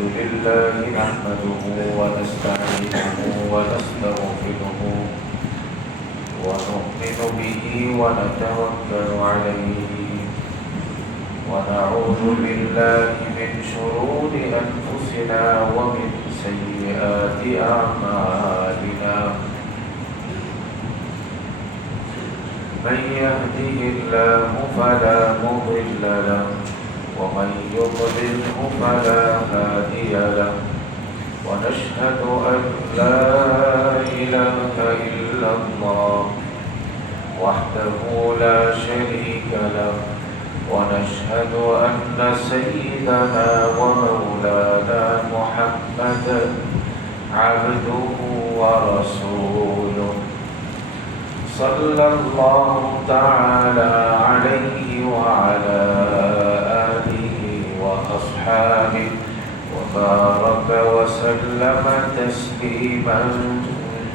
لله نحمده ونستعينه ونستغفره ونؤمن به ونتوكل عليه ونعوذ بالله من شرور أنفسنا ومن سيئات أعمالنا من يهده الله فلا مضل له ومن يضلله فلا هادي له ونشهد أن لا إله إلا الله وحده لا شريك له ونشهد أن سيدنا ومولانا محمدا عبده ورسوله صلى الله تعالى عليه وعلى آله وأصحابه وبارك وسلم تسليما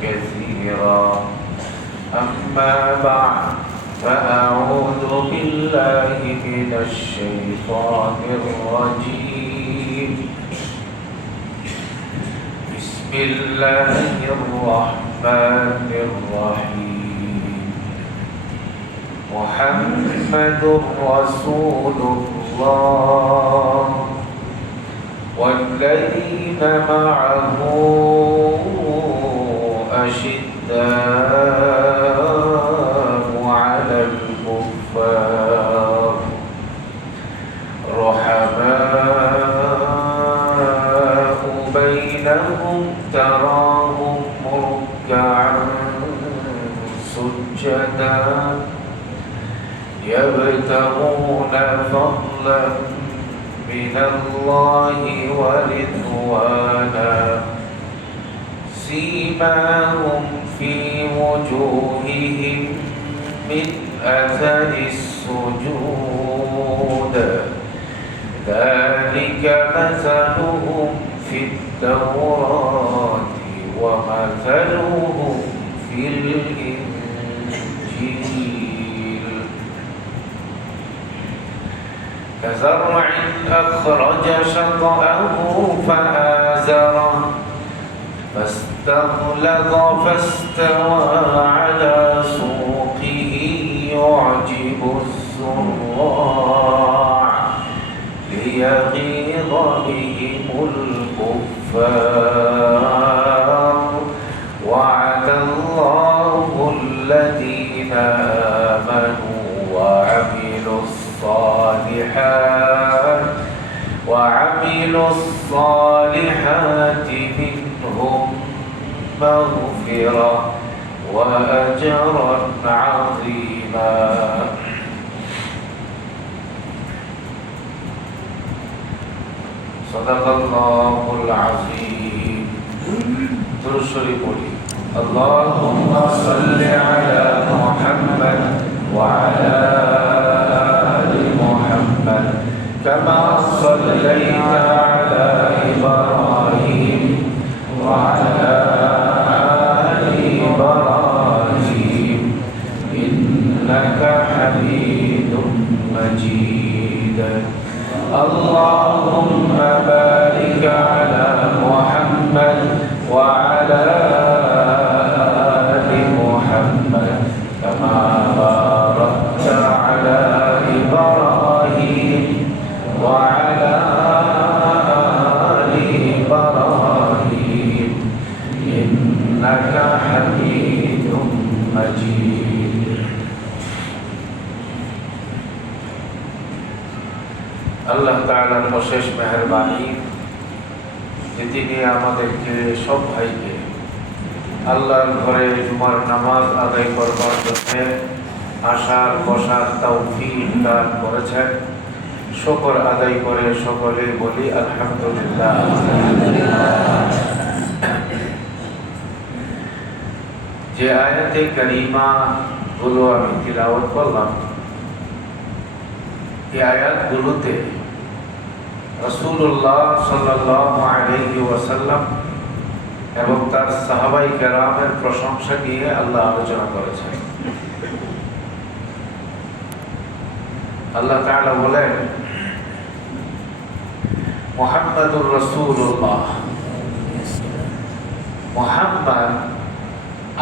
كثيرا أما بعد فأعوذ بالله من الشيطان الرجيم بسم الله الرحمن الرحيم محمد رسول الله والذين معه أشداء على الكفار رحماء بينهم تراهم ركعا سجدا يبتغون فضلا من الله ورضوانا سيماهم في وجوههم من أثر السجود ذلك مثلهم في التوراة ومثلهم في الإنجيل كزرع أخرج شطأه فآزره فاستغلظ فاستوى على سوقه يعجب الزراع ليغيظ بهم الكفار وعد الله الذين آمنوا وعملوا الصالحات منهم مغفرة وأجرا عظيما صدق الله العظيم درشري بولي اللهم صل على محمد وعلى آل محمد كما صليت على إبراهيم وعلى آل إبراهيم إنك حميد مجيد اللهم بارك على محمد وعلى آل محمد كما باركت على إبراهيم وعلى آل إبراهيم إنك حميد مجيد আল্লাহ তাআলার অশেষ মেহেরবানি যে তিনি আমাদেরকে সব ভাইকে আল্লাহর ঘরে জুমার নামাজ আদায় করবার জন্য আসার বসার তৌফিক দান করেছেন শুকর আদায় করে সকলে বলি আলহামদুলিল্লাহ যে আয়াতে কারিমা গুলো আমি তিলাওয়াত করলাম এই আয়াতগুলোতে রাসূলুল্লাহ সাল্লাল্লাহু আলাইহি ওয়াসাল্লাম এবং তার সাহাবায়ে কেরামের প্রশংসা নিয়ে আল্লাহ আলোচনা করেছেন। আল্লাহ তাআলা বলেন মুহাম্মাদুর রাসূলুল্লাহ, মুহাম্মদ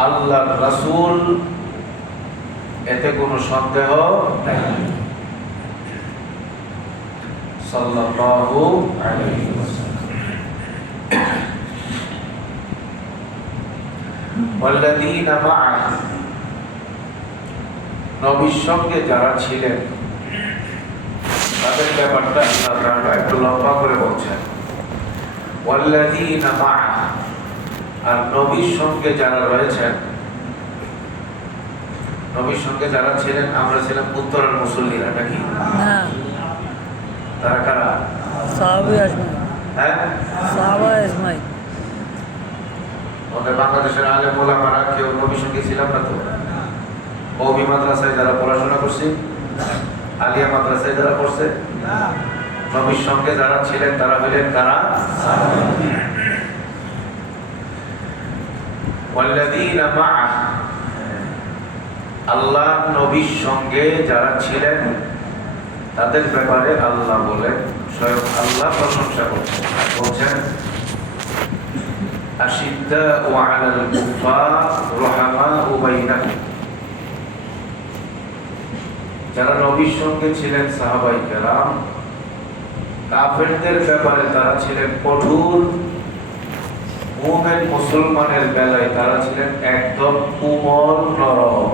আল্লাহর রাসূল, এতে কোনো সন্দেহ নাই। সাল্লাল্লাহু আলাইহি ওয়াসাল্লাম। ওয়াল্লাযীনা মা'আহু, নবীর সঙ্গে যারা ছিলেন তাদের ব্যাপারটা আল্লাহ তাআলা একটু লম্বা করে বলছেন। ওয়াল্লাযীনা মা'আহু, আর নবীর সঙ্গে যারা রয়েছেন, নবীর সঙ্গে যারা ছিলেন, আমরা ছিলাম উত্তরের মুসল্লিরা নাকি? তারা কারা? সাহাবা আজমাই। হ্যাঁ, সাহাবা আজমাই। আমাদের বাংলাদেশের আলেম ওলামারা কেউ নবীর সঙ্গে ছিলাম না তো? কওমি মাদ্রাসায় যারা পড়াশোনা করছে, আলিয়া মাদ্রাসায় যারা পড়ছে, নবীর সঙ্গে যারা ছিলেন তারা হলেন কারা? ওয়াল্লাযীনা মা'আহু, আল্লাহ নবীর সঙ্গে যারা ছিলেন তাদের ব্যাপারে আল্লাহ বলেন, স্বয়ং আল্লাহ প্রশংসা করছেন, বলছেন আশিদ্দাউ আলাল কুফার রুহামাউ বাইনাহুম, যারা নবীর সঙ্গে ছিলেন সাহাবায়ে কেরাম, কাফেরদের ব্যাপারে তারা ছিলেন কঠোর, মুমিন মুসলমানের বেলায় তারা ছিলেন একদম কোমল নরম।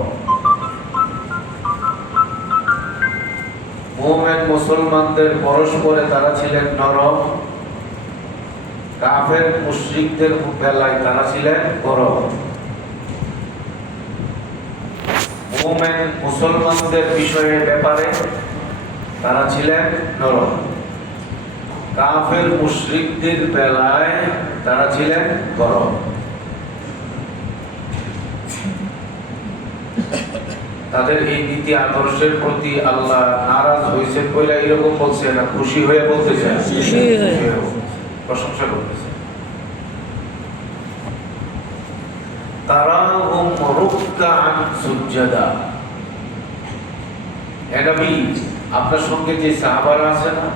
মুমিন মুসলমানদের পরস্পরে তারা ছিলেন নরম, কাফের মুশরিকদের বেলায় তারা ছিলেন গরম। মুমিন মুসলমানদের বিষয়ে ব্যাপারে তারা ছিলেন নরম, কাফের মুশরিকদের বেলায় তারা ছিলেন গরম। তাদের এই নীতি আদর্শের প্রতি আল্লাহ নারাজ হয়েছেন বলে এরকম বলছে না, খুশি হয়ে বলতেছেন, প্রশংসা করতেছেন। তারাহুম রুকআন সুজদা, হে নবী আপনার সঙ্গে যে সাহাবারা আছে না,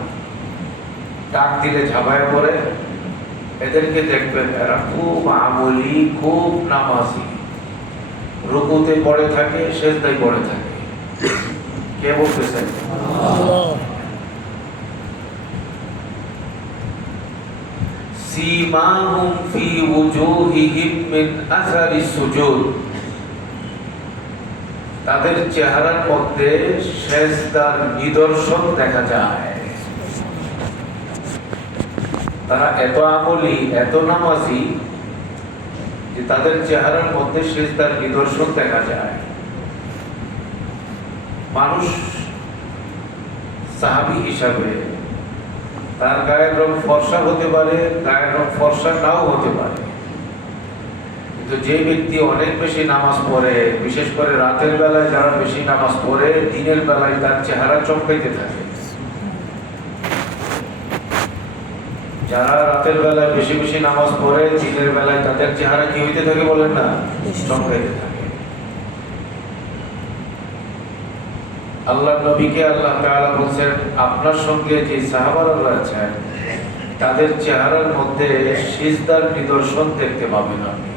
ডাক দিলে ঝাঁপায় পড়ে, এদেরকে দেখবেন এরা খুব আমলি, খুব নামাজি, রুকুতে পড়ে থাকে, সেজদায় পড়ে থাকে। কে বলতেছেন? আল্লাহ। সীমাহুম ফি ওজুহিহিম মিন আসারিস সুজুদ, তাদের চেহারার মধ্যে সেজদার নিদর্শন দেখা যায়। তারা এত আমলি, এত নামাজি যে তাদের চেহারার মধ্যে সেজদার নিদর্শন দেখা যায়। মানুষ সাহাবী হিসাবে তার গায়ের রং ফর্সা হতে পারে, গায়ের রং ফর্সা নাও হতে পারে, কিন্তু যে ব্যক্তি অনেক বেশি নামাজ পড়ে, বিশেষ করে রাতের বেলায় যারা বেশি নামাজ পড়ে, দিনের বেলায় তার চেহারা চমকাইতে থাকে। যারা রাতের বেলায় বেশি বেশি নামাজ পড়ে, দিনের বেলায় তাদের চেহারা কি হইতে থাকে বলেন না? চমকাইতে থাকে। আল্লাহ নবীকে আল্লাহ তাআলা বলছেন আপনার সঙ্গে যে সাহাবারা রয়েছেন তাদের চেহারার মধ্যে সিজদার নিদর্শন দেখতে পাবেন আপনি।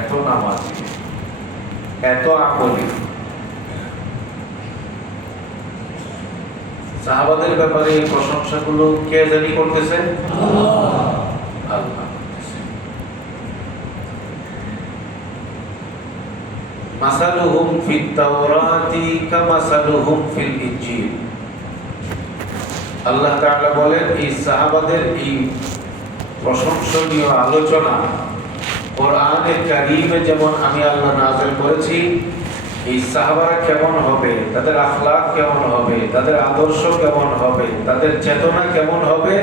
এত নামাজি, এত আমলি। সাহাবাদের ব্যাপারে এই প্রশংসাগুলো কে জানি করতেছে? আল্লাহ করতেছে। মাসালুহুম ফিত তাওরাতি কামাসালুহুম ফিল ইনজিল। আল্লাহ তাআলা বলেন এই সাহাবাদের এই প্রশংসনীয় আলোচনা কোরআনে কারীমে যেমন আমি আল্লাহ নাযিল করেছি, এই সাহাবারা কেমন হবে, তাদের আখলাক কেমন হবে, তাদের আদর্শ কেমন হবে, তাদের চেতনা কেমন হবে,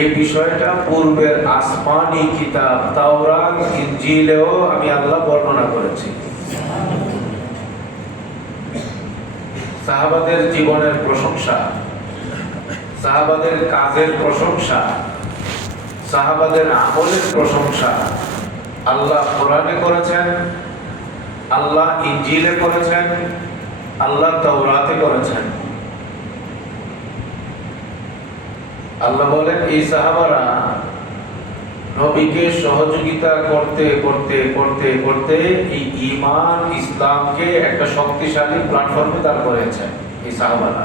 এই বিষয়টা পূর্বের আসমানি কিতাব তাওরাত, ইনজিলেও আমি আল্লাহ বর্ণনা করেছি। সাহাবাদের জীবনের প্রশংসা, সাহাবাদের কাজের প্রশংসা, সাহাবাদের আমলের প্রশংসা আল্লাহ কোরআনে করেছেন, আল্লাহ ইনজিলে করেছেন, আল্লাহ তাওরাতে করেছেন। আল্লাহ বলেন এই সাহাবারা নবীকে সহযোগিতা করতে করতে করতে করতে এই ঈমান ইসলামকে একটা শক্তিশালী প্ল্যাটফর্মে দাঁড় করেছে এই সাহাবারা।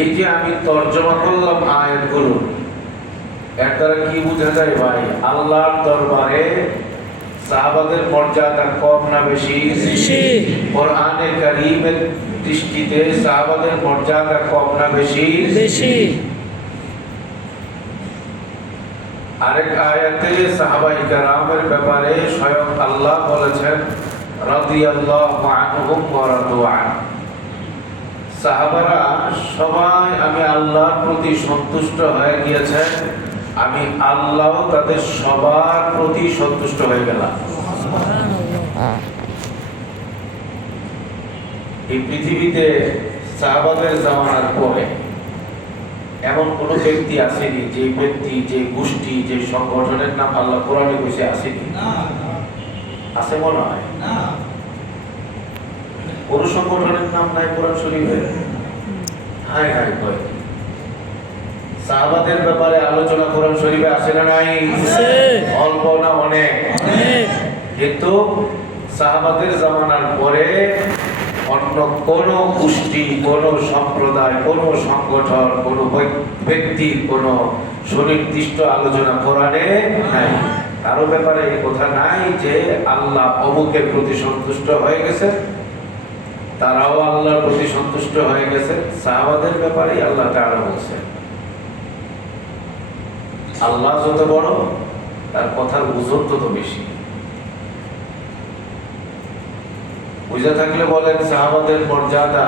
এই যে আমি তর্জমা করলাম আয়াতগুলো, এর দ্বারা কি বোঝা যায় ভাই? আল্লাহর দরবারে সাহাবাদের মর্যাদা কম না বেশি? বেশি। কোরআনে কারীমের দৃষ্টিতে সাহাবাদের মর্যাদা কম না বেশি? বেশি। আরেক আয়াতে সাহাবায়ে কেরামের ব্যাপারে স্বয়ং আল্লাহ বলেছেন রাদিয়াল্লাহু আনহুম ওয়া রাদু আন। সাহাবারা সবাই আমি আল্লাহর প্রতি সন্তুষ্ট হয়ে গিয়েছেন, আমি আল্লাহ তাদের সবার প্রতি সন্তুষ্ট হয়ে গেলাম। সুবহানাল্লাহ। এই পৃথিবীতে সাহাবাদের জামানার পরে এমন কোন ব্যক্তি আসেনি, যে ব্যক্তি, যে গোষ্ঠী, যে সংগঠনের নাম আল্লাহ কোরআনে বসে আসেনি? আছে মনে হয়? কোন সংগঠনের নাম নাই কোরআন শরীফে? হায় হায় কয় সাহাবাদের ব্যাপারে আলোচনা কোরআন শরীফে আসে না নাই? আছে। অল্প না অনেক? অনেক। কিন্তু সাহাবাদের জামানার পরে অন্য কোন গোষ্ঠী, কোন সম্প্রদায়, কোন সংগঠন, কোন ব্যক্তি, কোন সুনির্দিষ্ট আলোচনা কোরআনে নাই। কারো ব্যাপারে এই কথা নাই যে আল্লাহ অমুকের প্রতি সন্তুষ্ট হয়ে গেছে, তারাও আল্লাহর প্রতি সন্তুষ্ট হয়ে গেছে। সাহাবাদের ব্যাপারে আল্লাহ তাআলা বলছেন আল্লাহ যত বড় তার কথার ওজন তত বেশি। বুঝে থাকলে বলেন সাহাবাদের মর্যাদা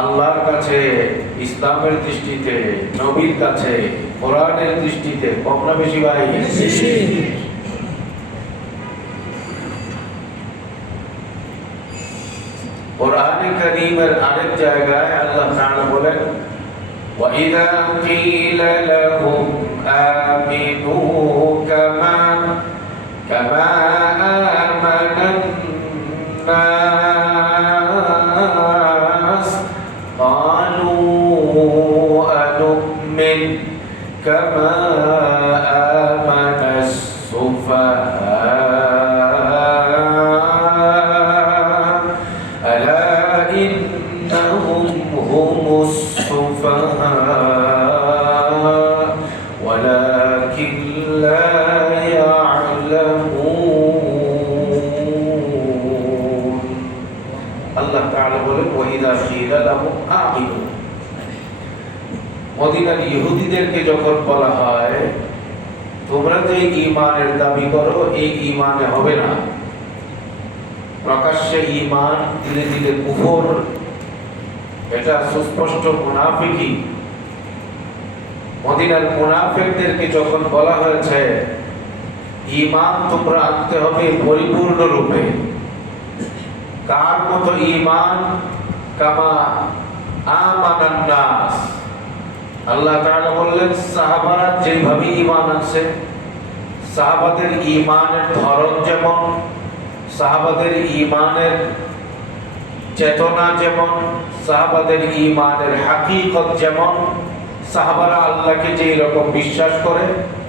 আল্লাহর কাছে, ইসলামের দৃষ্টিতে, নবীর কাছে, কোরআনের দৃষ্টিতে কম না বেশি ভাই? বেশি। কোরআনে কারীমের আরেক জায়গায় আল্লাহ তাআলা বলেন وَإِذَا قِيلَ لَهُمْ آمِنُوا كَمَا آمَنَ النَّاسُ قَالُوا أَنُؤْمِنُ كَمَا آمَنَ السُّفَهَاءُ أَلَا إِنَّهُمْ هُمُ السُّفَهَاءُ وَلَكِنْ لَا يَعْلَمُونَ। আল্লাহ তাআলা বলেন ওয়াইদা কিলা লাহুম আমিনু। মদিনার ইহুদিদেরকে যখন বলা হয় তোমরা যে ঈমানের দাবি করো এই ঈমানে হবে না, প্রকাশ্যে ঈমান, দিলে দিলে কুফর, এটা সুস্পষ্ট মুনাফিকি। মদিনার মুনাফিকদেরকে যখন বলা হয়েছে ঈমান তোমরা আনতে হবে পরিপূর্ণ রূপে, কার মতো ঈমান? কামা আমানান নাস। আল্লাহ তাআলা বললেন সাহাবারা যেভাবে ঈমান আনছে, সাহাবাদের ঈমানের ধরন যেমন, সাহাবাদের ঈমানের চেতনা যেমন, সাহাবাদের ঈমানের হাকিকত যেমন, সাহাবারা আল্লাহকে যেই রকম বিশ্বাস করে,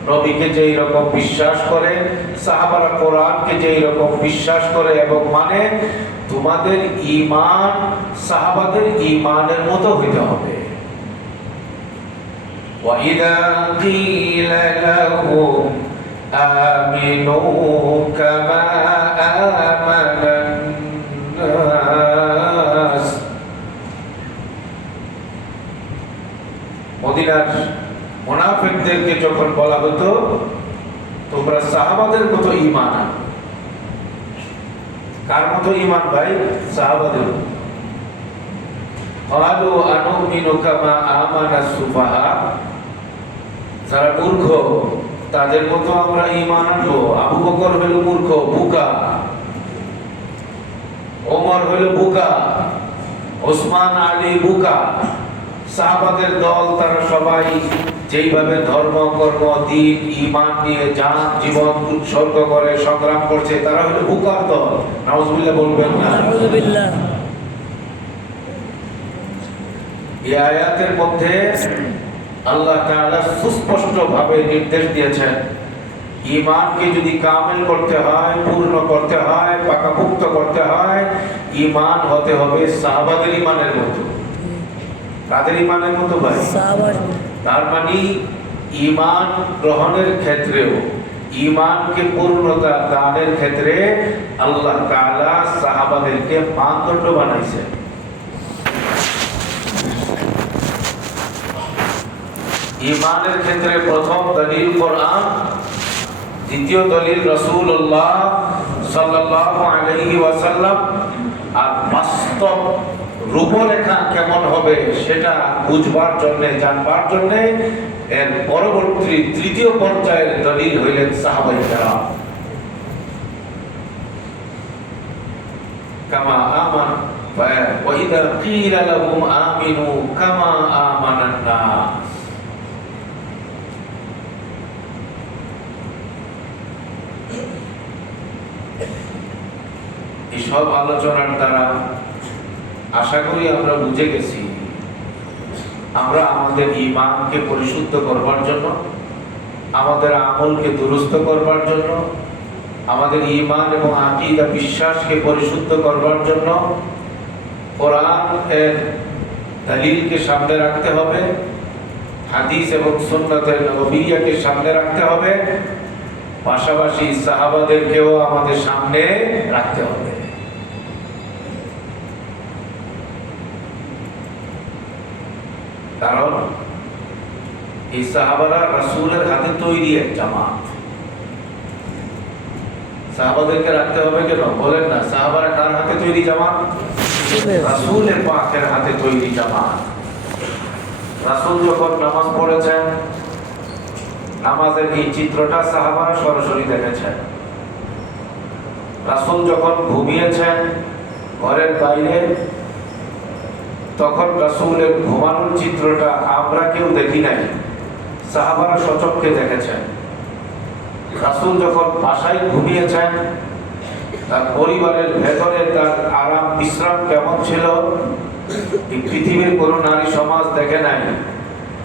নবীকে যেই রকম বিশ্বাস করে, সাহাবারা কোরআনকে যেই রকম বিশ্বাস করে এবং মানে, তোমাদের ঈমান সাহাবাদের ঈমানের মতো হইতে হবে। وَإِذَا قِيلَ لَهُمْ آمِنُوا كَمَا آمَنَ النَّاسُ। মদিনার মুনাফিকদেরকে যখন বলা হতো তোমরা সাহাবাদের মতো ঈমান আনো। কার মতো ঈমান ভাই? সাহাবাদের। ক্বালু আনুমিনু কামা আমানা সুফাহা। যারা মূর্খ তাদের মতো আমরা ঈমান আনবো। আবু বকর হলো মূর্খ, বোকা, ওমর হলো বোকা, ওসমান আলী বোকা। সাহাবাদের দল তারা সবাই যেইভাবে ধর্ম, কর্ম, দিন, ঈমান নিয়ে জান জীবন উৎসর্গ করে সংগ্রাম করছে, তারা হলো বোকার দল। নাউজুবিল্লাহ বলবেন না? আউযুবিল্লাহ। এই আয়াতের মধ্যে আল্লাহ তাআলা সুস্পষ্টভাবে নির্দেশ দিয়েছেন, ঈমানকে যদি কামেল করতে হয়, পূর্ণ করতে হয়, পাকাপোক্ত করতে হয়, ঈমান হতে হবে সাহাবাদের ঈমানের মতো। কাদের ঈমানের মতো ভাই? সাহাবার তার মানে ঈমান গ্রহণের ক্ষেত্রেও, ঈমানকে পূর্ণতা দানের ক্ষেত্রে আল্লাহ তাআলা সাহাবাদেরকে মানদণ্ড বানাইছেন। ঈমানের ক্ষেত্রে প্রথম দলিল কোরআন, দ্বিতীয় দলিল রাসূলুল্লাহ সাল্লাল্লাহু আলাইহি ওয়াসাল্লাম, আর বাস্তব রূপরেখা কেমন হবে সেটা বুঝবার জন্য, জানবার জন্য এর পরবর্তী তৃতীয় পর্যায়ের দলিল হইলেন সাহাবায়ে কেরাম। কামা আমান ওয়া ইযা কিলা লাহুম আমিনু কামা আমানান নাস। সব আলোচনার দ্বারা আশা করি আমরা বুঝে গেছি, আমরা আমাদের ঈমানকে পরিশুদ্ধ করবার জন্য, আমাদের আমলকে দুরুস্ত করবার জন্য, আমাদের ঈমান এবং আকীদা বিশ্বাসকে পরিশুদ্ধ করবার জন্য কোরআন এর দলিলকে সামনে রাখতে হবে, হাদিস এবং সুন্নাতের নববিয়াকে সামনে রাখতে হবে, পাশাপাশি সাহাবাদেরকেও আমাদের সামনে রাখতে হবে। কারণ এই সাহাবারা রাসূলের হাতে তৈরি এক জামাত। সাহাবাদেরকে রাখতে হবে কেন বলেন না? সাহাবারা কার হাতে তৈরি জামাত? রাসূলের পাকের হাতে তৈরি জামাত। রাসূল যখন নামাজ পড়েছেন, নামাজের এই চিত্রটা সাহাবারা সরাসরি দেখেছেন। রাসূল যখন ঘুমিয়েছেন ঘরের বাইরে, তখন রাসূলের ঘুমানোর চিত্রটা আমরা কেউ দেখি নাই, সাহাবারা সচক্ষে দেখেছেন। রাসূল যখন বাসায় ঘুমিয়েছেন, তার পরিবারের ভেতরে তার আরাম বিশ্রাম কেমন ছিল এই পৃথিবীর কোনো নারী সমাজ দেখে নাই।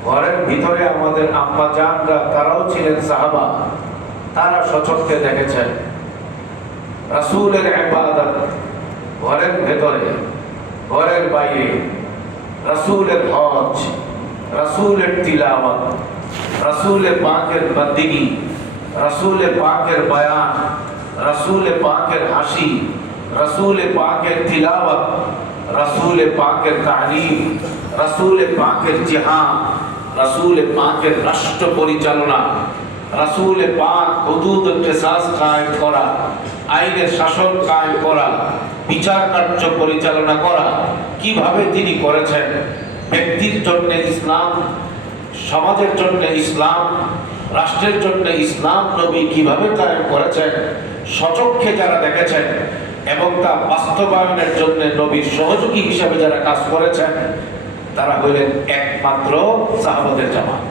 ঘরের ভিতরে আমাদের আম্মা জানরা, তারাও ছিলেন সাহাবা, তারা সচক্ষে দেখেছেন। রাসূলের ইবাদত ঘরের ভেতরে, ঘরের বাইরে, রাসূলের হজ, রাসূলের তিলাওয়াত, রাসূলে পাকের বন্দেগী, রাসূলে পাকের বয়ান, রাসূলে পাকের হাসি, রাসূলে পাকের তিলাওয়াত, রাসূলে পাকের তালিম, রাসূলে পাকের জিহাদ, রাসূলে পাকের রাষ্ট্র পরিচালনা, রাসূলে পাক হুদুদ কিসাস কায়েম করা, আইনের শাসন কায়েম করা, বিচার কার্য পরিচালনা করা, কিভাবে তিনি করেছেন, ব্যক্তির জন্য ইসলাম, সমাজের জন্য ইসলাম, রাষ্ট্রের জন্য ইসলাম নবী কিভাবে কায়েম করেছেন, সচক্ষে যারা দেখেছেন এবং তা বাস্তবায়নের জন্য নবীর সহযোগী হিসাবে যারা কাজ করেছেন, তারা হলেন একমাত্র সাহাবাদের জামাত।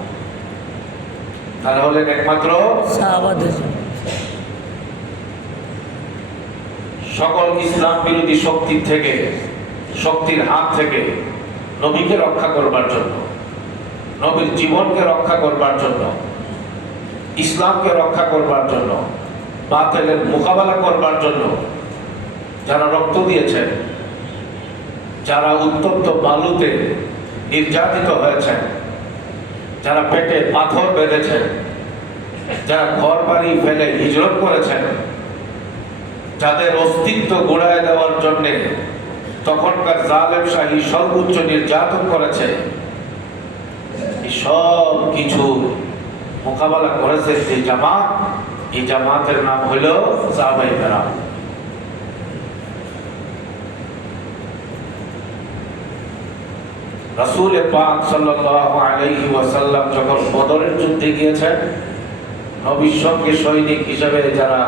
তারা হলেন একমাত্র সাহাবাদের সকল ইসলাম বিরোধী শক্তির থেকে, শক্তির হাত থেকে নবীকে রক্ষা করবার জন্য, নবীর জীবনকে রক্ষা করবার জন্য, ইসলামকে রক্ষা করবার জন্য, বাতিলের মোকাবেলা করবার জন্য যারা রক্ত দিয়েছেন, যারা উত্তপ্ত বালুতে নির্যাতিত হয়েছেন, যারা পেটে পাথর বেঁধেছেন, যারা ঘর বাড়ি ফেলে হিজরত করেছেন, যাদের অস্তিত্ব গুড়ায় দেওয়ার জন্য তখনকার জালেম শাহী সর্বোচ্চ নির্যাতন করেছে, সব কিছু মোকাবেলা করেছে যে জামাত, এই জামাতের নাম হইল সাহাবায়ে কেরাম। রাসূল পাক সাল্লাল্লাহু আলাইহি ওয়াসাল্লাম যখন বদরের যুদ্ধে গিয়েছেন, নবীর সঙ্গে সৈনিক হিসেবে যারা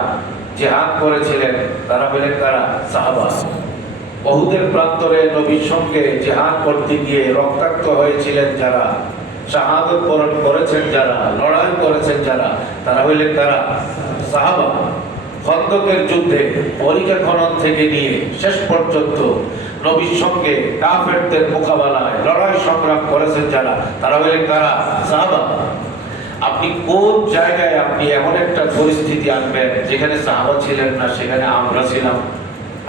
জিহাদ করেছিলেন তারা হলেন কারা? সাহাবা। উহুদের প্রান্তরে নবীর সঙ্গে জিহাদ করতে গিয়ে রক্তাক্ত হয়েছিলেন যারা, শাহাদত বরণ করেছেন যারা, লড়াই করেছেন যারা, তারা হইলেন কারা? সাহাবা। খন্দকের যুদ্ধে পরিখা খনন থেকে নিয়ে শেষ পর্যন্ত নবীর সঙ্গে কাফেরদের মোকাবেলায় লড়াই সংগ্রাম করেছেন যারা, তারা হলেন কারা? সাহাবা। আপনি কোন জায়গায় আপনি এমন একটা পরিস্থিতি আনবেন যেখানে সাহাবা ছিলেন না, সেখানে আমরা ছিলাম?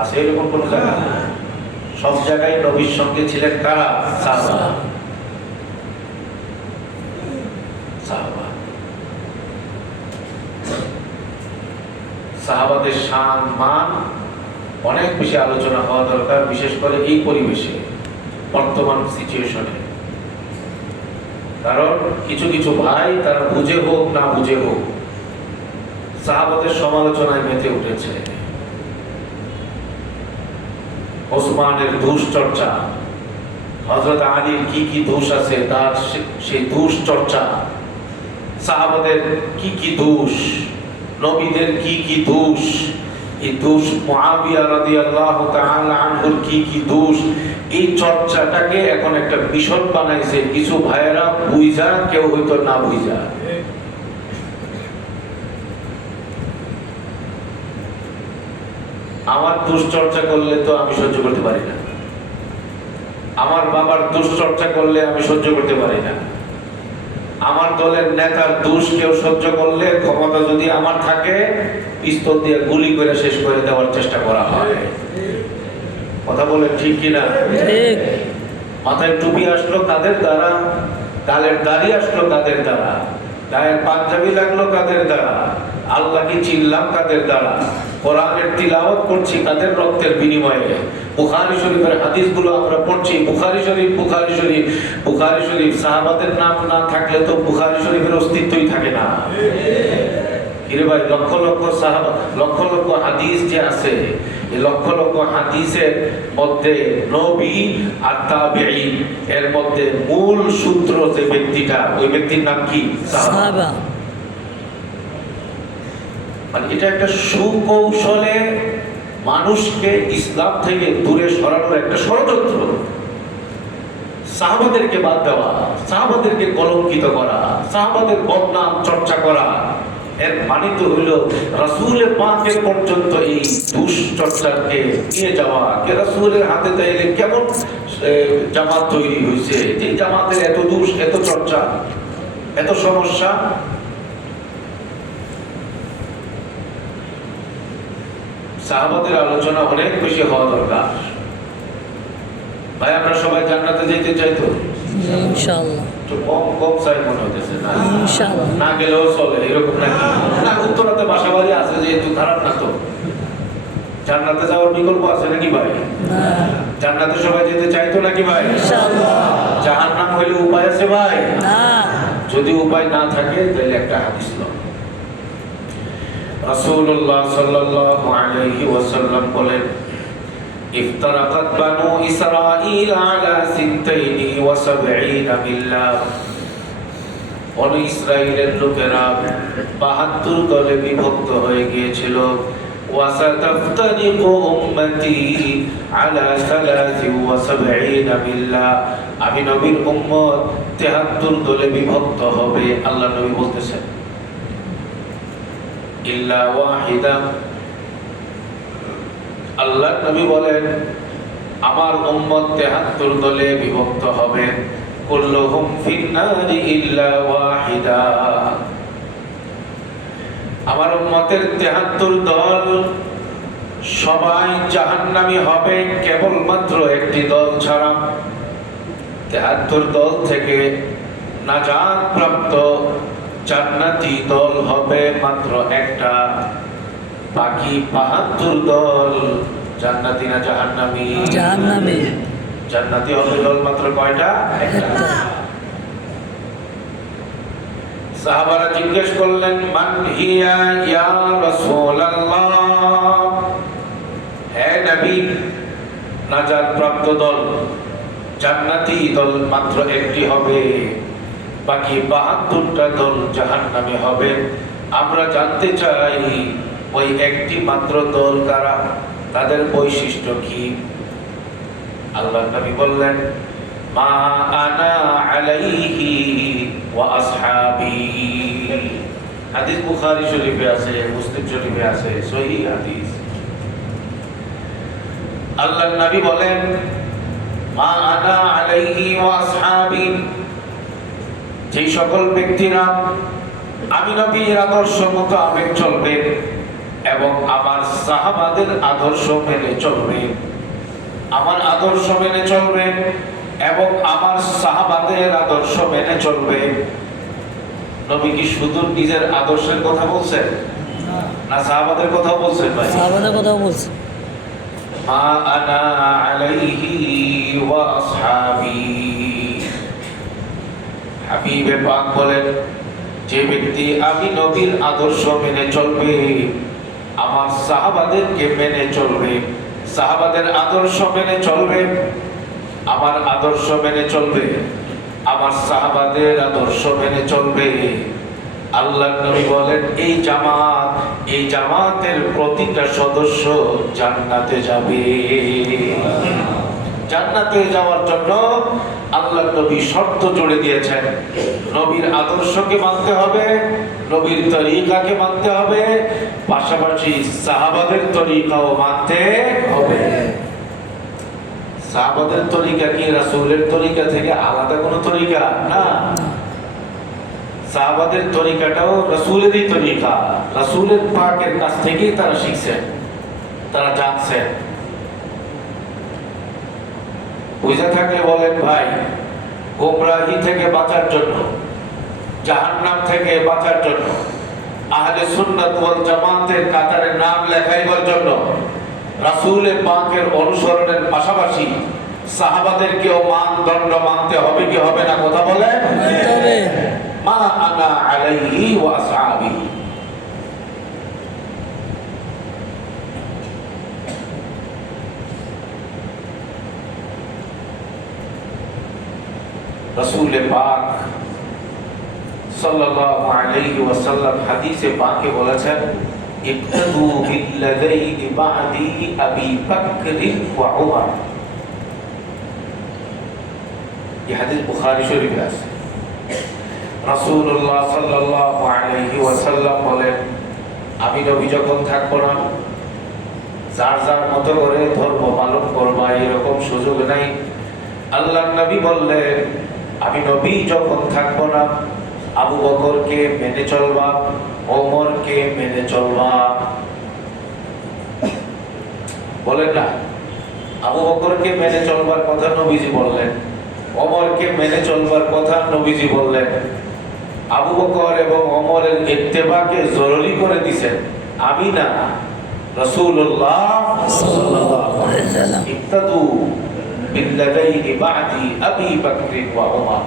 আছে এরকম কোন জায়গা? সব জায়গায় নবীর সঙ্গে ছিলেন কারা? সাহাবা। সাহাবা, সাহাবাদের শান মান অনেক বেশি আলোচনা হওয়া দরকার, বিশেষ করে এই পরিবেশে, বর্তমান সিচুয়েশনে। কারণ কিছু কিছু ভাই তারা বুঝে হোক না বুঝে হোক সাহাবাদের সমালোচনায় মেতে উঠেছে। ওসমানের দোষ চর্চা, হযরত আলীর কি কি দোষ আছে তার সেই দোষ চর্চা, সাহাবাদের কি কি দোষ, নবীদের কি কি দোষ, এই দোষ মুআবিয়া রাদিয়াল্লাহু তাআলা আনহুর কি কি দোষ, এই চর্চাটাকে এখন একটা মিশন বানাইছে কিছু ভাইয়েরা, বুঝা কেউ হয়তো না বুঝা। আমার দুশ্চর্চা করলে তো আমি সহ্য করতে পারি না, আমার বাবার দুশ্চর্চা করলে আমি সহ্য করতে পারি না, আমার দলের নেতার দোষ কেউ সহ্য করলে ক্ষমতা যদি আমার থাকে পিস্তল দিয়ে গুলি করে শেষ করে দেওয়ার চেষ্টা করা হয়। কথা বলে ঠিক কিনা? ঠিক। মাথায় টুপি আসলো কাদের দ্বারা, গালের দাড়ি আসলো কাদের দ্বারা, গায়ের পাঞ্জাবি লাগলো কাদের দ্বারা, আল্লাহকে চিনলাম কাদের দ্বারা, কোরআনের তিলাওয়াত করছি কাদের রক্তের বিনিময়ে, বুখারী শরীফের হাদিসগুলো আমরা পড়ছি, বুখারী শরীফ বুখারী শরীফ বুখারী শরীফ, সাহাবাদের নাম না থাকলে তো বুখারী শরীফের অস্তিত্বই থাকে না। কিরে ভাই, লক্ষ লক্ষ সাহাবা, লক্ষ লক্ষ হাদিস যে আছে, এই লক্ষ লক্ষ হাদিসের মধ্যে নবী আর তাবেঈন এর মধ্যে মূল সূত্র যে ব্যক্তিটা, ওই ব্যক্তির নাম কি? সাহাবা। মানে এটা একটা সুকৌশলে মানুষকে ইসলাম থেকে দূরে সরানোর একটা ষড়যন্ত্র। সাহাবাদেরকে বাদ দেওয়া, সাহাবাদেরকে কলঙ্কিত করা, সাহাবাদের বদনাম চর্চা করা, এর মানে তো হইল রাসূলের পাকের পর্যন্ত এই দুশ্চর্চাকে নিয়ে যাওয়া। কে রাসূলের হাতে তাইলে কেমন জামাত তৈরি হয়েছে, যে জামাতের এত দুষ, এত চর্চা, এত সমস্যা। সাহাবাদের আলোচনা অনেক বেশি হওয়া দরকার। ভাই আমরা সবাই জান্নাতে যেতে চাই তো? ইনশাআল্লাহ। তো কম কম চাই মনে হতেছে না? ইনশাআল্লাহ। না গেলেও চলে এরকম নাকি? না, উত্তরাতে বাসাবাড়ি আছে যেহেতু খারাপ না তো। জান্নাতে যাওয়ার বিকল্প আছে নাকি ভাই? না। জান্নাতে সবাই যেতে চাইতো নাকি ভাই? ইনশাআল্লাহ। জাহান্নাম হইলে উপায় আছে ভাই? না। যদি উপায় না থাকে তাহলে একটা হাদিস নাও। রাসূলুল্লাহ সাল্লাল্লাহু আলাইহি ওয়াসাল্লাম বলেন, ইফতারাকাত বানু ইসরাঈল আলা 76 মিল্লাহ। বনু ইসরাঈলের লোকেরা ৭২ দলে বিভক্ত হয়ে গিয়েছিল। ওয়াসাতাফতারিকু উম্মতি আলা 73 মিল্লাহ। আমি নবীর উম্মত ৭৩ দলে বিভক্ত হবে। আল্লাহ নবী বলতেছেন ইল্লা ওয়াহিদা, আল্লাহ নবী বলেন আমার উম্মত ৭৩ দলে বিভক্ত হবে। কুল্লুহুম ফিন্নারি ইল্লা ওয়াহিদা, আমার উম্মতের ৭৩ দল সবাই জাহান্নামী হবে কেবলমাত্র একটি দল ছাড়া। ৭৩ দল থেকে নাজাত প্রাপ্ত জান্নাতি দল হবে মাত্র একটা। বাকি ৭২ দল জান্নাতি না জাহান্নামী? জাহান্নামী। জান্নাতি হবে দল মাত্র কয়টা? একটা। সাহাবারা জিজ্ঞেস করলেন মান হিয়া ইয়া রাসূলুল্লাহ, হে নবী, নাজাত প্রাপ্ত দল জান্নাতি দল মাত্র একটি হবে, বাকি ৭২টা দল জাহান্নামী হবে। আমরা জানতে চাই ওই একটি মাত্র দল কারা, তাদের বৈশিষ্ট্য কি? আল্লাহ নবী বললেন মা আনা আলাইহি ওয়া আসহাবি। হাদিস বুখারী শরীফে আছে, মুসলিম শরীফে আছে, সহিহ হাদিস। আল্লাহর নবী বলেন, মা আনা আলাইহি ওয়া আসহাবি, যে সকল ব্যক্তিরা আমি নবীর আদর্শ মতো আবেগ চলবে এবং আমার সাহাবাদের আদর্শ মেনে চলবে, আমার আদর্শ মেনে চলবে এবং আমার সাহাবাদের আদর্শ মেনে চলবে। নবী কি শুধু নিজের আদর্শের কথা বলছেন না সাহাবাদের কথা বলছেন? ভাই, সাহাবাদের কথা বলছে। মা আনা আলাইহি ওয়া আসহাবি, হাবিবে পাক বলেন, যে ব্যক্তি আমি নবীর আদর্শ মেনে চলবে, আমার সাহাবাদেরকে মেনে চলবে, সাহাবাদের আদর্শ মেনে চলবে, আমার আদর্শ মেনে চলবে, আমার সাহাবাদের আদর্শ মেনে চলবে, আল্লাহর নবী বলেন এই জামাতের প্রতিটা সদস্য জান্নাতে যাবে। জান্নাতে যাওয়ার জন্য আল্লাহর নবী শর্ত জুড়ে দিয়েছেন। নবীর আদর্শকে মানতে হবে, নবীর তরিকাকে মানতে হবে, পাশাপাশি সাহাবাদের তরিকাও মানতে হবে। সাহাবাদের তরিকা কি রাসূলের তরিকা থেকে আলাদা কোনো তরিকা না। সাহাবাদের তরিকাটাও রাসূলেরই তরিকা, রাসূলের পাকের কাছ থেকেই তারা শিখছেন, তারা জানছেন। বুঝে থাকলে বলেন ভাই, গোমরাহি থেকে বাঁচার জন্য, জাহান্নাম থেকে বাঁচার জন্য, আহলে সুন্নাত ওয়াল জামাতের কাতারে নাম লেখাইবার জন্য রাসূলের পাকের অনুসরণের পাশাপাশি সাহাবাদেরকেও মানদণ্ড মানতে হবে কি হবে না? কথা বলেন। তবে মা আনা আলাইহি ওয়া আসহাবি। রাসূল পাক সাল্লাল্লাহু আলাইহি ওয়াসাল্লাম হাদিসে পাকে বলেছেন, ইক্তাদু বিল্লাযীনি বা'দি আবি বকর ওয়া উমর। এই হাদিস বুখারী শরীফে আছে। রাসূলুল্লাহ সাল্লাল্লাহু আলাইহি ওয়াসাল্লাম বলেন, আমি নবী যখন থাকবো না, যার যার মতো করে ধর্ম পালন করবা এরকম সুযোগ নাই। আল্লাহর নবী বললেন, আমি নবী যখন থাকবো না, আবু বকরকে মেনে চলবা, ওমরকে মেনে চলবা। বলেন না, আবু বকরকে মেনে চলবার কথা নবীজি বললেন, ওমরকে মেনে চলবার কথা নবীজি বললেন। আবু বকর এবং ওমরের ইত্তেবাকে জরুরি করে দিয়েছেন আমি না, রাসূলুল্লাহ সাল্লাল্লাহু আলাইহি ওয়াসাল্লাম। ইক্তাদু বিল্লাযীনি বা'দি আবি বকর ওয়া উমর।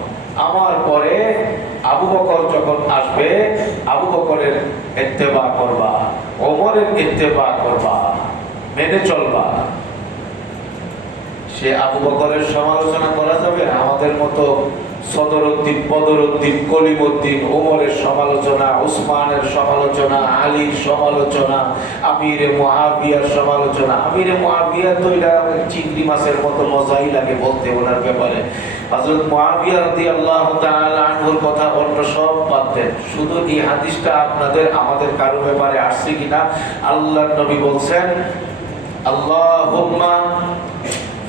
আমার পরে আবু বকর যখন আসবে, আবু বকরের ইত্তেবা করবা, ওমরের ইত্তেবা করবা, মেনে চলবা। সে আবু বকরের সমালোচনা করা যাবে, আমাদের মতো সদরউদ্দিন, বদরউদ্দিন, কলিমউদ্দিন, ওমরের সমালোচনা, উসমানের সমালোচনা, আলীর সমালোচনা, আমিরে মুআবিয়ার সমালোচনা। আমিরে মুআবিয়া তো এটা চিংড়ি মাছের মতো মজাই লাগে বলতে ওনার ব্যাপারে। হযরত মুআবিয়া রাদিয়াল্লাহু তাআলা আনহুর কথা অন্য সব বাদ দেন, শুধু এই হাদিসটা আপনাদের আমাদের কারো ব্যাপারে আসছে কিনা। আল্লাহর নবী বলছেন, আল্লাহুম্মা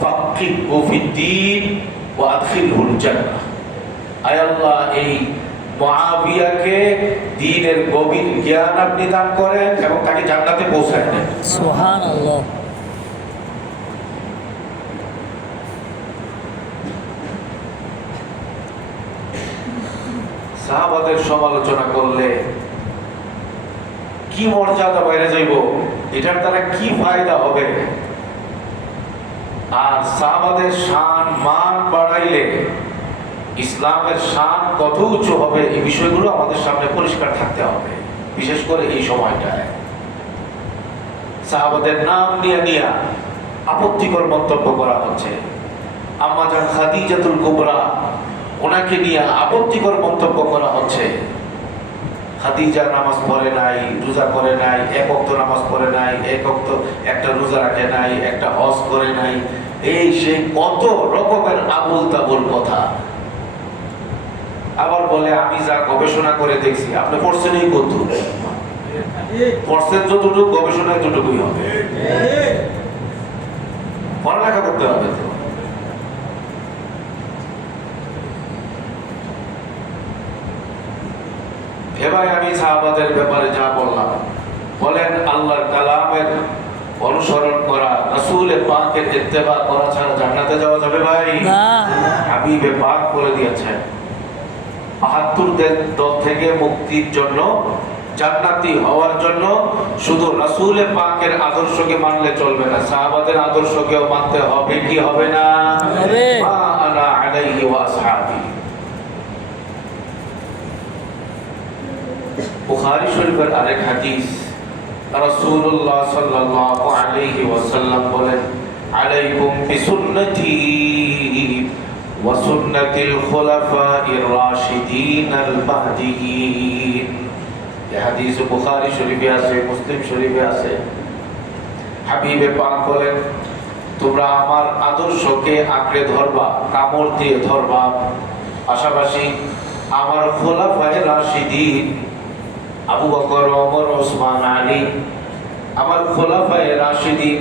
ফাক্কিহু ফিদ্দীন ওয়া আদখিলহুল জান্নাহ। আয় আল্লাহ, এই মুআবিয়াকে দ্বীনের গভীর জ্ঞান আপনি দান করেন এবং তাকে জান্নাতে পৌঁছায় দেন। সুবহানাল্লাহ। সাহাবাদের সমালোচনা করলে কি মর্যাদা বাইরে যাইব, এটার দ্বারা কি ফায়দা হবে, আর সাহাবাদের শান মান বাড়াইলে ইসলামের শান কত উঁচু হবে, এই বিষয়গুলো আমাদের সামনে পরিষ্কার থাকতে হবে। বিশেষ করে এই সময়টায় সাহাবাদের নাম নিয়ে আপত্তিকর মন্তব্য করা হচ্ছে। আম্মা জান খাদিজাতুল কুবরা, ওনাকে নিয়ে আপত্তিকর মন্তব্য করা হচ্ছে। খাদিজা নামাজ পড়ে নাই, রোজা করে নাই, এক ওয়াক্ত নামাজ পড়ে নাই, এক ওয়াক্ত একটা রোজা রাখে নাই, একটা হজ করে নাই, এই সেই কত রকমের আবুল তাবুল কথা। আবার বলে আমি যা গবেষণা করে দেখছি। আপনি পড়ছেন এই কত পড়ছেন, যতটুকু গবেষণায় ততটুকুই হবে। পড়ালেখা করতে হবে তো। এবার আমি সাহাবাদের ব্যাপারে যা বললাম, বলেন আল্লাহর কালামের অনুসরণ করা, রাসূলে পাকের ইত্তেবা করা ছাড়া জান্নাতে যাওয়া যাবে ভাই? না। হাবিবে পাক বলে দিয়েছেন ৭২ দল থেকে মুক্তির জন্য, জান্নাতি হওয়ার জন্য শুধু রাসূলে পাকের আদর্শকে মানলে চলবে না, সাহাবাদের আদর্শকেও মানতে হবে কি হবে না? হবে। মা আনা আলাইহি ওয়া আসহাবি। বুখারী শরীফের আরেক হাদিস, রাসূলুল্লাহ সাল্লাল্লাহু আলাইহি ওয়াসাল্লাম বলেন, আলাইকুম বিসুন্নতি ওয়া সুন্নাতিল খুলাফাইর রাশিদিনাল মাহদিয়িন। এই হাদিস বুখারী শরীফে আছে, মুসলিম শরীফে আছে। হাবিবে পাক বলেন, তোমরা আমার আদর্শকে আঁকড়ে ধরবা, কামড় দিয়ে ধরবা, পাশাপাশি আমার খোলাফায়ে রাশিদিন আবু বকর, ওমর, ওসমান, আলী, আমার খোলাফায়ে রাশিদিন,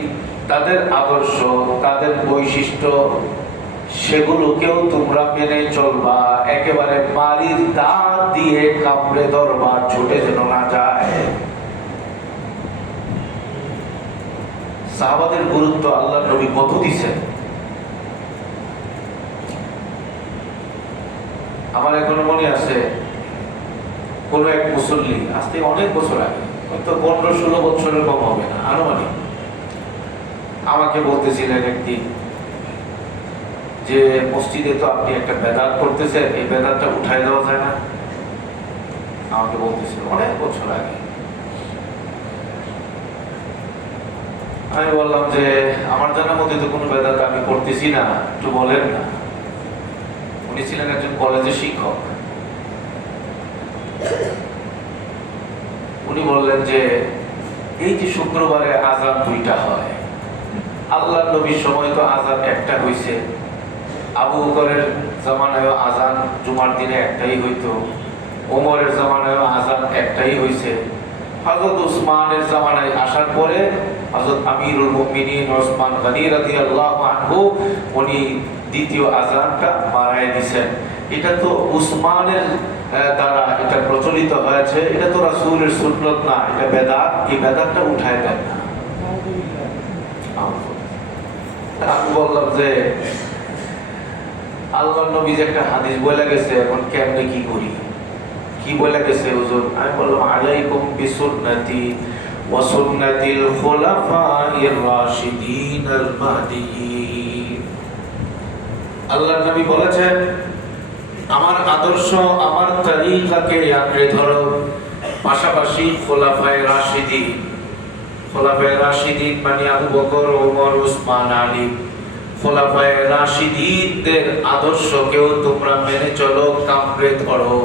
তাদের আদর্শ, তাদের বৈশিষ্ট্য, সেগুলোকেও তোমরা মেনে চলবা, একেবারে বাড়ির দাঁত দিয়ে কামড়ে ধরবা, ছুটে যেন না যায়। সাহাবাদের গুরুত্ব আল্লাহর নবী কত দিয়েছেন। আমার এখনো মনে আছে, কোন এক মুসল্লি, আজ থেকে অনেক বছর আগে, হয়তো 15-16 বছরের কম হবে না, আনুমানিক, আমাকে বলতেছিলেন একদিন যে মসজিদে তো আপনি একটা বেদাত করতেছেন, এই বেদাতটা উঠাই দেওয়া যায় না? আমাকে বলতেছিল অনেক বছর আগে। আমি বললাম যে আমার জানার মধ্যে তো কোনো বেদাত আমি করতেছি না, একটু বলেন না। উনি ছিলেন একজন কলেজের শিক্ষক। উনি বললেন যে এই যে শুক্রবারে আযান 2টা হয়, আল্লাহর নবীর সময় তো আযান একটা হইছে, আবু বকরের জামানায় আযান জুমার দিনে একটাই হইতো, ওমরের জামানায় আযান একটাই হইছে, হযরত উসমানের জামানায় আসার পরে হযরত আমিরুল মুমিনিন ওসমান গনি রাদিয়াল্লাহু আনহু উনি দ্বিতীয় আযানটা বাড়ায় দিয়েছেন। এটা তো উসমানের দ্বারা এটা প্রচলিত হয়েছে, এটা তো রাসূলের সুন্নাত না, এটা বেদাত, এই বেদাতটা উঠায় দেন না। আমি বললাম যে আল্লাহর নবী যে একটা হাদিস বলে গেছে, এখন কেমনে কি করি, কি বলে গেছে হুজুর? আমি বললাম আলাইকুম বিসুন্নতি ওয়া সুন্নাতিল খুলাফাইর রাশিদিনাল মাহদিয়িন। আল্লাহর নবী বলেছেন, আমার আদর্শ, আমার তরিকাকে আঁকড়ে ধরো, পাশাপাশি খোলাফায়ে রাশিদিন। খোলাফায়ে রাশিদিন মানে আবু বকর, ওমর, ওসমান, আলী, খোলাফায়ে রাশিদিনদের আদর্শকেও তোমরা মেনে চলো, কামড়ে ধরো।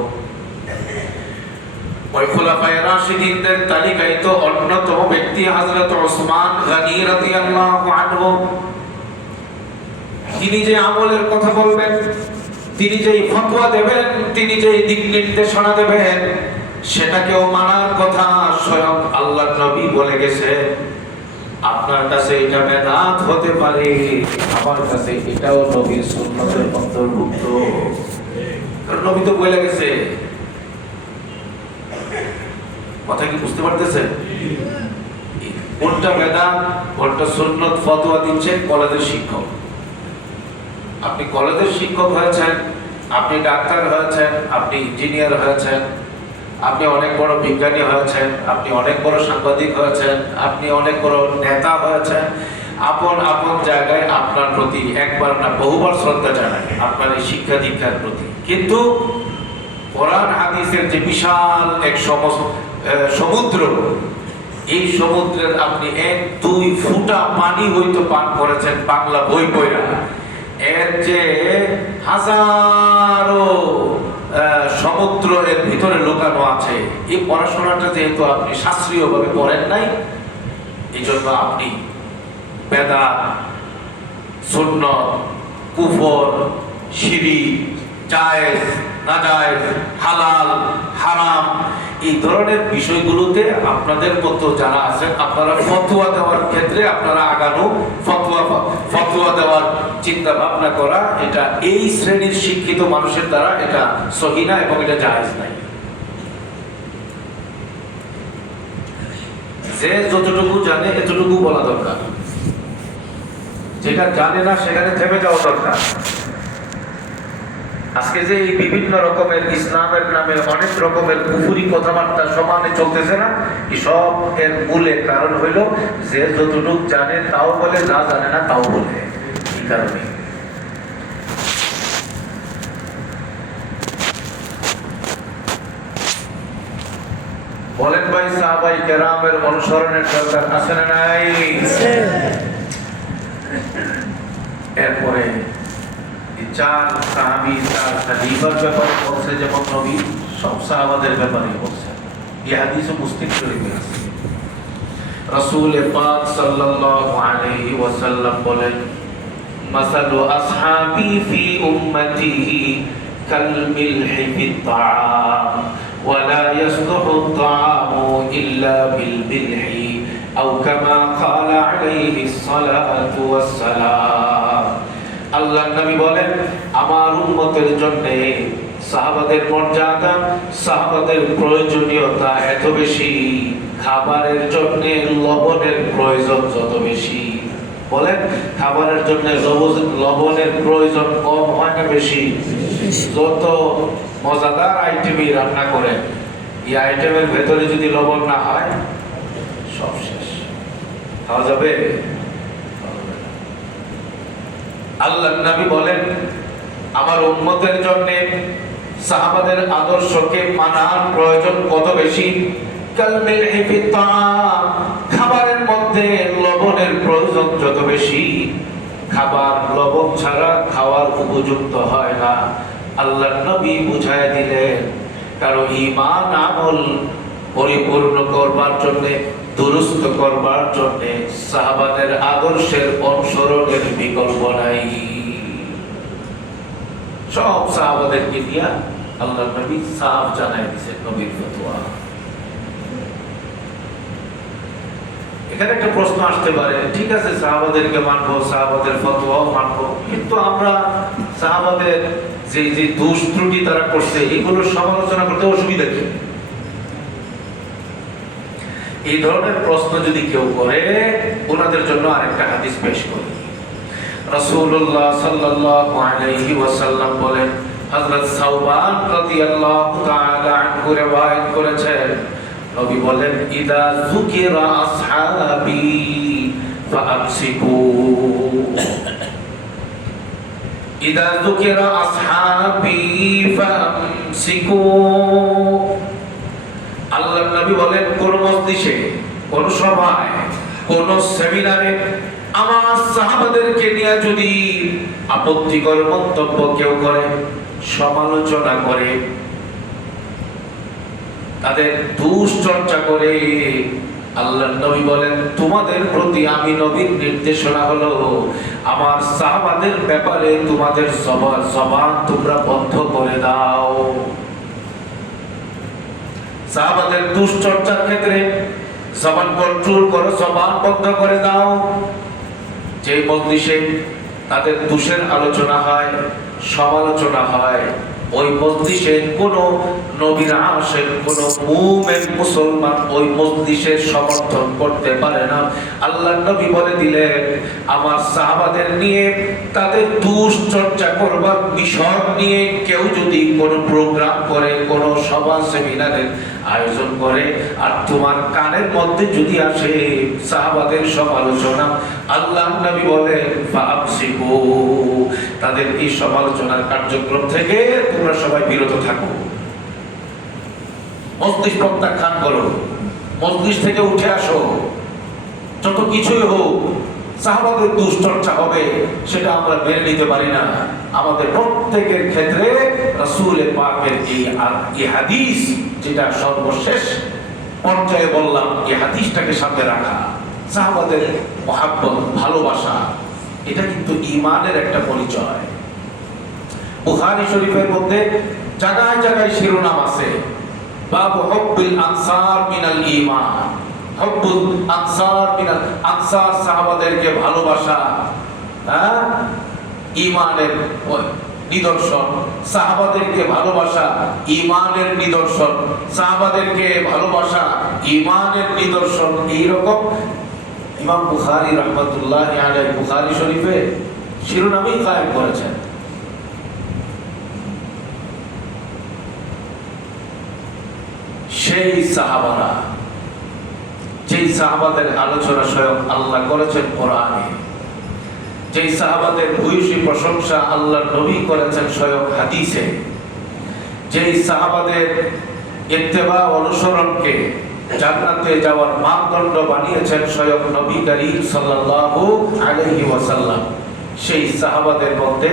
ওই খোলাফায়ে রাশিদিনদের তালিকায় তো অন্যতম ব্যক্তি হযরত ওসমান গনি রাদিয়াল্লাহু আনহু। তিনি যে আমলের কথা বলবেন, তিনি যেই ফতোয়া দেবেন, তিনি যেই দিক নির্দেশনা দেবেন, সেটাকেও মানার কথা স্বয়ং আল্লাহর নবী বলে গেছে। আপনার কাছে এটা বেদাত হতে পারে, আমার কাছে এটাও নবীর সুন্নতের অন্তর্ভুক্ত, কারণ নবী তো বলে গেছে। কথা কি বুঝতে পারতেছেন? কোনটা বেদাত, কোনটা সুন্নত, ফতোয়া দিচ্ছেন কলেজের শিক্ষক। আপনি কলেজের শিক্ষক হয়েছেন, আপনি ডাক্তার হয়েছেন, আপনি ইঞ্জিনিয়ার হয়েছেন, আপনি অনেক বড় বিজ্ঞানী হয়েছেন, আপনি অনেক বড় সাংবাদিক হয়েছেন, আপনি অনেক বড় নেতা হয়েছেন, আপন আপন জায়গায় আপনার প্রতি একবার না বহুবার শ্রদ্ধা জানাই, আপনার এই শিক্ষা দীক্ষার প্রতি। কিন্তু কোরআন হাদিসের যে বিশাল এক সমুদ্র, এই সমুদ্রের আপনি 1-2 ফুটা পানি হয়তো পান করেছেন বাংলা বই পড়া, এর যে হাজারো সমুদ্র এর ভিতরে লুকানো আছে। এই পড়াশোনাটা যেহেতু আপনি শাস্ত্রীয়ভাবে পড়েন নাই, এই জন্য আপনি বেদাত, সুন্নত, কুফর, শিরক, জায়েজ, নাজায়েজ, হালাল, হারাম, এই ধরনের বিষয়গুলোতে আপনাদের মতো যারা আছেন আপনারা ফতোয়া দেওয়ার ক্ষেত্রে আপনারা আগানো, ফতোয়া দেওয়ার চিন্তা ভাবনা করা, এটা এই শ্রেণীর শিক্ষিত মানুষের দ্বারা এটা সহি না এবং এটা জায়েজ নাই। যে যতটুকু জানে এতটুকু বলা দরকার, যেটা জানে না সেখানে থেমে যাওয়া দরকার। আজকে যে এই বিভিন্ন রকমের ইসলামের নামে অনেক রকমের কুফুরি কথাবার্তা সমানে চলতেছে না, এই সব এর মূলে কারণ হইল যে যতটুকু জানে তাও বলে, না জানে না তাও বলে। এই কারণে বলেন ভাই, সাহাবাই কেরামের অনুসরণের দরকার আছে না নাই? এরপরে চার সাহাবী, চার খলিফার ব্যাপারে বলছে, যেমন নবী সব সাহাবাদের ব্যাপারে বলছে। এই হাদিসে মুসলিম শরীফে আছে। রাসূল পাক সাল্লাল্লাহু আলাইহি ওয়াসাল্লাম বলেন, মাসালু আসহাবি ফি উম্মতিহি কাল মিলহি ফিত তাআম ওয়া লা ইয়াসলুহু তাআমু ইল্লা বিল মিলহি আও কামা ক্বালা আলাইহিস সালাতু ওয়াস সালাম। আল্লাহর নবী বলেন, আমার উম্মতের জন্য সাহাবাদের মর্যাদা, সাহাবাদের প্রয়োজনীয়তা এত বেশি, খাবারের জন্য লবণের প্রয়োজন যত বেশি। বলেন, খাবারের জন্য লবণের প্রয়োজন কম হয় না বেশি? যত মজাদার আইটেমই রান্না করেন, এই আইটেমের ভেতরে যদি লবণ না হয় সব শেষ। খাওয়া যাবে? আল্লাহর নবী বলেন, আমার উম্মতের জন্য সাহাবাদের আদর্শকে মানার প্রয়োজন কত বেশি। কাল মিলহি ফিত তাআম, খাবারের মধ্যে লবণের প্রয়োজন যত বেশি। খাবার লবণ ছাড়া খাওয়ার উপযুক্ত হয় না। আল্লাহর নবী বুঝায় দিলেন, কারো ঈমান আমল পরিপূর্ণ করবার জন্য, দুরুস্ত করবার জন্য সাহাবাদের আদর্শের অনুসরণের বিকল্প নাই। সব সাহাবাদেরকে দিয়া আল্লাহর নবী সাফ জানাই দিয়েছেন নবীর ফতোয়া। এখানে একটা প্রশ্ন আসতে পারে, ঠিক আছে সাহাবাদেরকে মানবো, সাহাবাদের ফতোয়াও মানবো, কিন্তু আমরা সাহাবাদের যে যে দোষ ত্রুটি তারা করছে এগুলো সমালোচনা করতে অসুবিধা কি? এই ধরনের প্রশ্ন যদি কেউ করে, ওনাদের জন্য আরেকটা হাদিস পেশ করি। রাসূলুল্লাহ সাল্লাল্লাহু আলাইহি ওয়াসাল্লাম বলেন, হযরত সাওবান রাদিয়াল্লাহু তাআলা আনহু riwayat করেছেন, নবী বলেন, ইদা যুকিরা আসহাবি ফাআমসিকু, ইদা যুকিরা আসহাবি ফাআমসিকু। আল্লাহর নবী বলেন, কোন মজলিসে, কোন সভায়, কোন সেমিনারে আমার সাহাবাদেরকে নিয়ে যদি আপত্তিকর মন্তব্য কেউ করে, সমালোচনা করে, তাদের দুশ্চর্চা করে, আল্লাহর নবী বলেন, তোমাদের প্রতি আমি নবীর নির্দেশনা হলো আমার সাহাবাদের ব্যাপারে তোমাদের জবান তোমরা বন্ধ করে দাও। সাহাবাদের দুশ্চর্চার ক্ষেত্রে জবান কন্ট্রোল করো, জবান বন্ধ করে দাও। যে মজলিসে তাদের দোষের আলোচনা হয়, সমালোচনা হয়, ওই মজলিসে কোন নবীর আশিক, কোন মুমিন মুসলমান ওই মজলিসের সমর্থন করতে পারে না। আল্লাহর নবী বলে দিলেন, আমার সাহাবাদের নিয়ে তাদের দুশ্চর্চা করবার বিষয় নিয়ে কেউ যদি কোন প্রোগ্রাম করে, কোন সভা সেমিনারের আয়োজন করে, আর তোমার কানের মধ্যে যদি আসে সাহাবাদের সমালোচনা, আল্লাহর নবী বলেন, ফাআমসিকু, তাদের এই সমালোচনার কার্যক্রম থেকে তোমরা সবাই বিরত থাকো। মজলিস প্রত্যাখ্যান করো, মজলিস থেকে উঠে আসো। যত কিছুই হোক, সাহাবাদের দুশ্চর্চা হবে সেটা আমরা মেনে নিতে পারি না। আমাদের প্রত্যেকের ক্ষেত্রে রাসূল পাকের এই হাদিস, যেটা সর্বশেষ পর্যায়ে বললাম, এই হাদিসটাকে সামনে রাখা, সাহাবাদের মহাব্বত, ভালোবাসা, এটা কিন্তু ঈমানের একটা পরিচয়। বুখারী শরীফের মধ্যে জায়গায় জায়গায় শিরোনাম আছে, বাবু হুব্বুল আনসার মিনাল ঈমান। হুব্বুল আনসার মিনাল আনসার সাহাবাদেরকে ভালোবাসা ঈমানের নিদর্শন। সাহাবাদেরকে ভালোবাসা ঈমানের নিদর্শন। সাহাবাদেরকে ভালোবাসা ঈমানের নিদর্শন। এইরকম ইমাম বুখারী রাহমাতুল্লাহি আলাইহি বুখারী শরীফে শিরোনামই কায়েম করেছেন। সেই সাহাবারা, যেই সাহাবাদের আলোচনা স্বয়ং আল্লাহ করেছেন কোরআনে, যেই সাহাবাদের ভূয়সী প্রশংসা আল্লাহর নবী করেছেন স্বয়ং হাদিসে, যেই সাহাবাদের ইত্তেবা অনুসরণকে জান্নাতে যাওয়ার মানদণ্ড বানিয়েছেন স্বয়ং নবী করিম সাল্লাল্লাহু আলাইহি ওয়াসাল্লাম, সেই সাহাবাদের মধ্যে